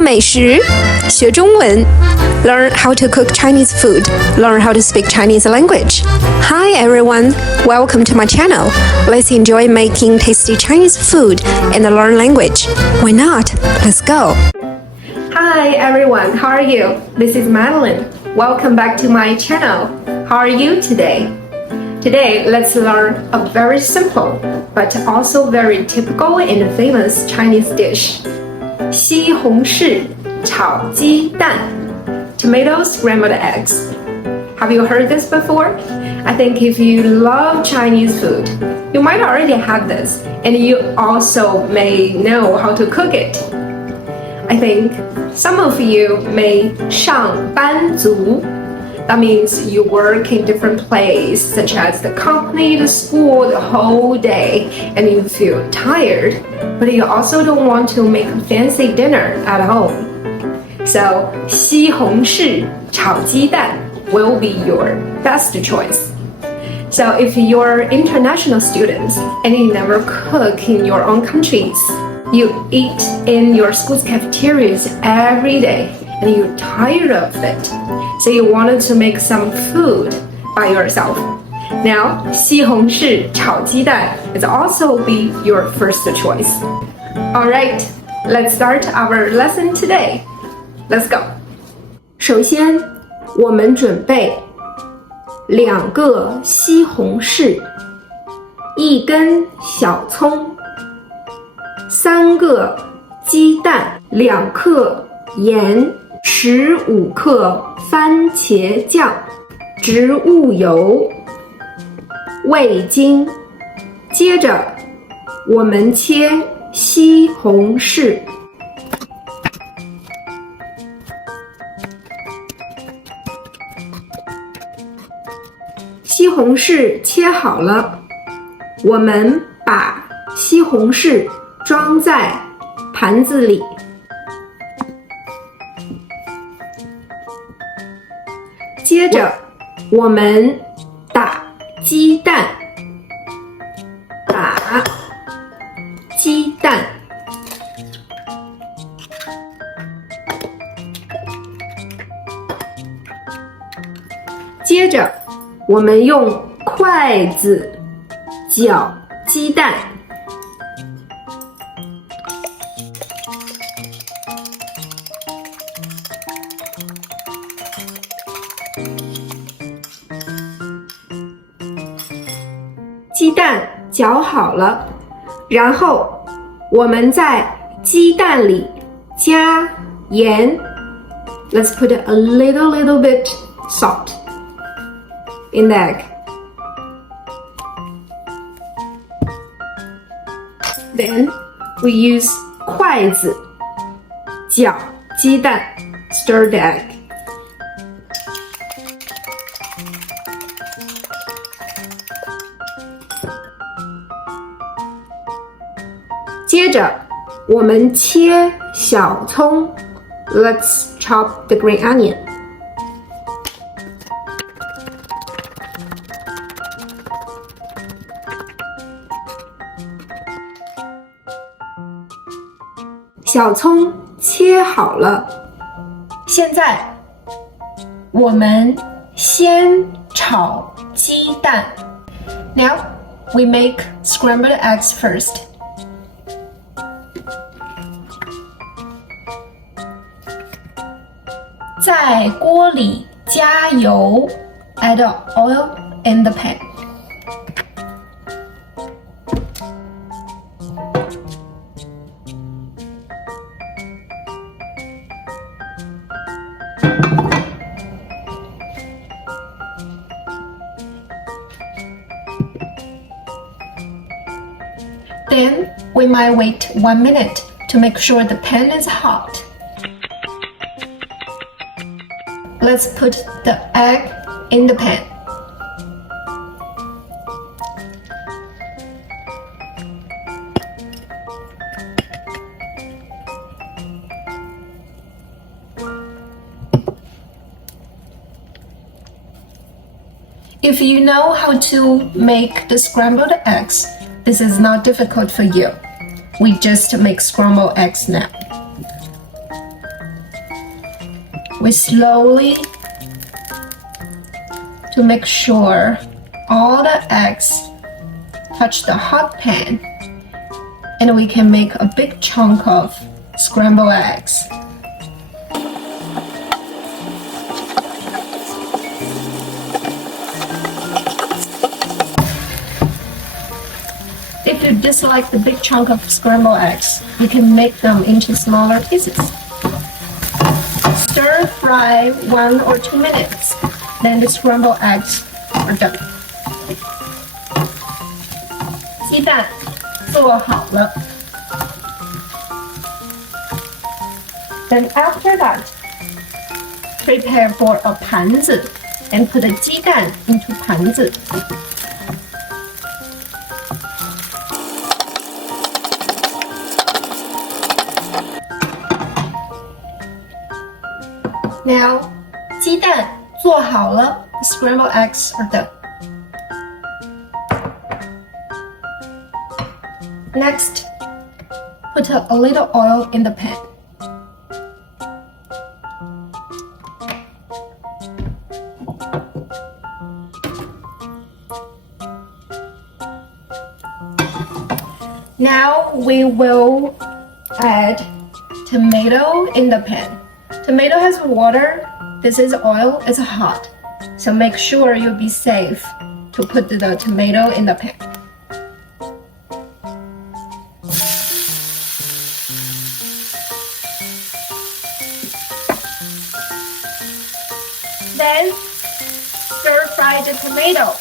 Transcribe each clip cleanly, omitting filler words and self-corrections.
做美食，学中文 Learn how to cook Chinese food. Learn how to speak Chinese language. Hi everyone, welcome to my channel. Let's enjoy making tasty Chinese food and learn language. Why not? Let's go. Hi everyone, how are you? This is Madeline. Welcome back to my channel. How are you today? Today, let's learn a very simple but also very typical and famous Chinese dish. 西红柿炒鸡蛋 Tomato Scrambled Eggs. Have you heard this before? I think if you love Chinese food, you might already have this, and you also may know how to cook it. I think some of you may 上班族. That means you work in different places, such as the company, the school, the whole day, and you feel tired, but you also don't want to make a fancy dinner at home. So, 西红柿炒鸡蛋 will be your best choice. So, if you're international students and you never cook in your own countries, you eat in your school's cafeterias every day, and you're tired of it, so you wanted to make some food by yourself. Now, 西红柿炒鸡蛋 is also be your first choice. Alright, let's start our lesson today. Let's go. 首先，我们准备2个西红柿、1根小葱、3个鸡蛋、2克盐、15克番茄酱、植物油、味精。接着，我们切西红柿。西红柿切好了，我们把西红柿装在盘子里。接着，我们打鸡蛋，打鸡蛋。接着，我们用筷子搅鸡蛋。鸡蛋搅好了，然后我们在鸡蛋里加盐。Let's put a little bit salt in the egg. Then we use 筷子搅鸡蛋 stir the egg.接着，我们切小葱。Let's chop the green onion. 小葱切好了，现在我们先炒鸡蛋。Now we make scrambled eggs first. 在锅里加油 ，add oil in the pan. Then we might wait 1 minute to make sure the pan is hot. Let's put the egg in the pan. If you know how to make the scrambled eggs, this is not difficult for you. We just make scrambled eggs now. we slowly to make sure all the eggs touch the hot pan, and we can make a big chunk of scrambled eggs. If you dislike the big chunk of scrambled eggs, you can make them into smaller pieces. Stir fry 1 or 2 minutes, then the scrambled eggs are done. 鸡蛋做好了。Then after that, prepare for a 盘子 and put the 鸡蛋 into 盘子。Now, 鸡蛋做好了 the scrambled eggs are done. Next, put a little oil in the pan. Now we will add tomato in the pan. Tomato has water, this is oil, it's hot. So make sure you'll be safe to put the tomato in the pan. Then stir fry the tomato.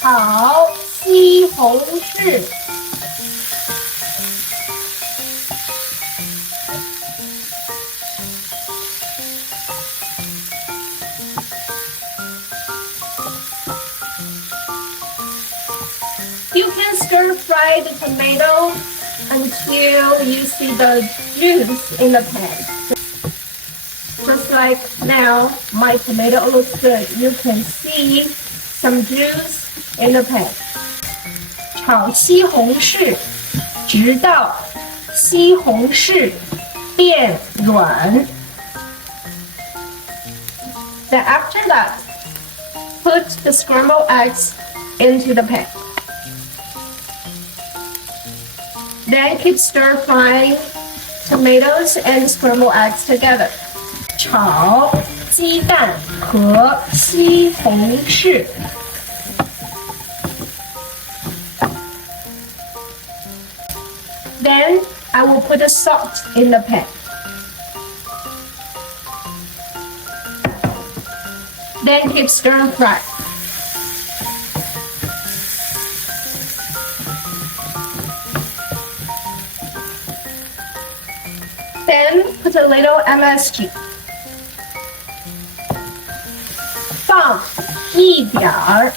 炒西红柿。You can stir fry the tomato until you see the juice in the pan. Just like now, my tomato looks good. You can see some juice in the pan. 炒西红柿，直到西红柿变软。Then after that, put the scrambled eggs into the pan. Then keep stir frying tomatoes and scrambled eggs together. 炒鸡蛋和西红柿。Then I will put the salt in the pan. Then keep stir fry. Then put a little MSG. 放一点儿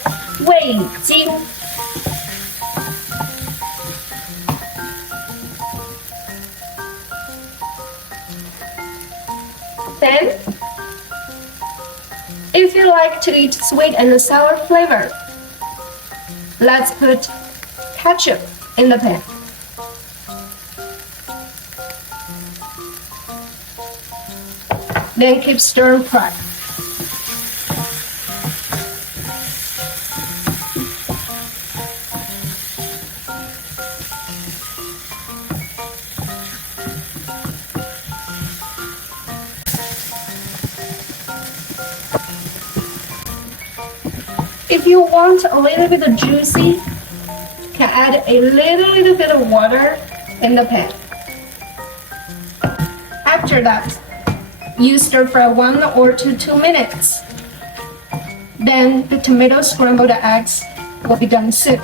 味精。Then, if you like to eat sweet and sour flavor, let's put ketchup in the pan. Then keep stir fry. If you want a little bit of juicy, you can add a little bit of water in the pan. After that, you stir fry 1 or 2 minutes. Then the tomato scrambled eggs will be done soon.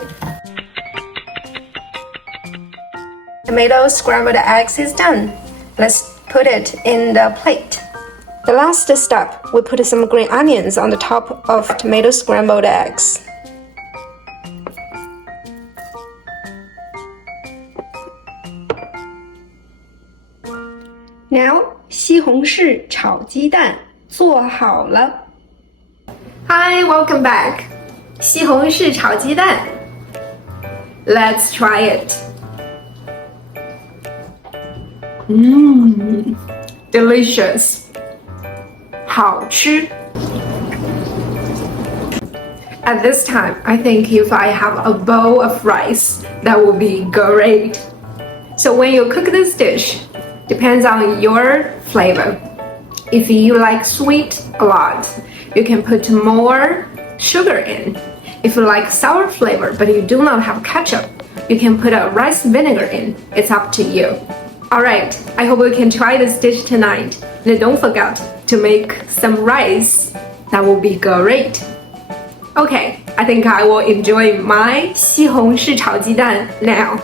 Tomato scrambled eggs is done. Let's put it in the plate. The last step, we put some green onions on the top of tomato scrambled eggs. Now, 西红柿炒鸡蛋做好了。Hi, welcome back. 西红柿炒鸡蛋。Let's try it. Delicious. 好吃。At this time, I think if I have a bowl of rice, that would be great. So when you cook this dish, depends on your flavor. If you like sweet a lot, you can put more sugar in. If you like sour flavor but you do not have ketchup, you can put a rice vinegar in. It's up to you. Alright, I hope you can try this dish tonight. And don't forget to make some rice. That will be great. Okay, I think I will enjoy my 西红柿炒鸡蛋 now.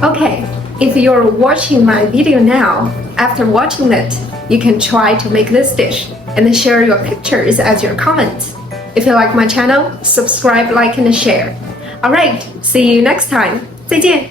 Okay, if you're watching my video now, after watching it, you can try to make this dish and share your pictures as your comments. If you like my channel, subscribe, like, and share. Alright, see you next time. 再见。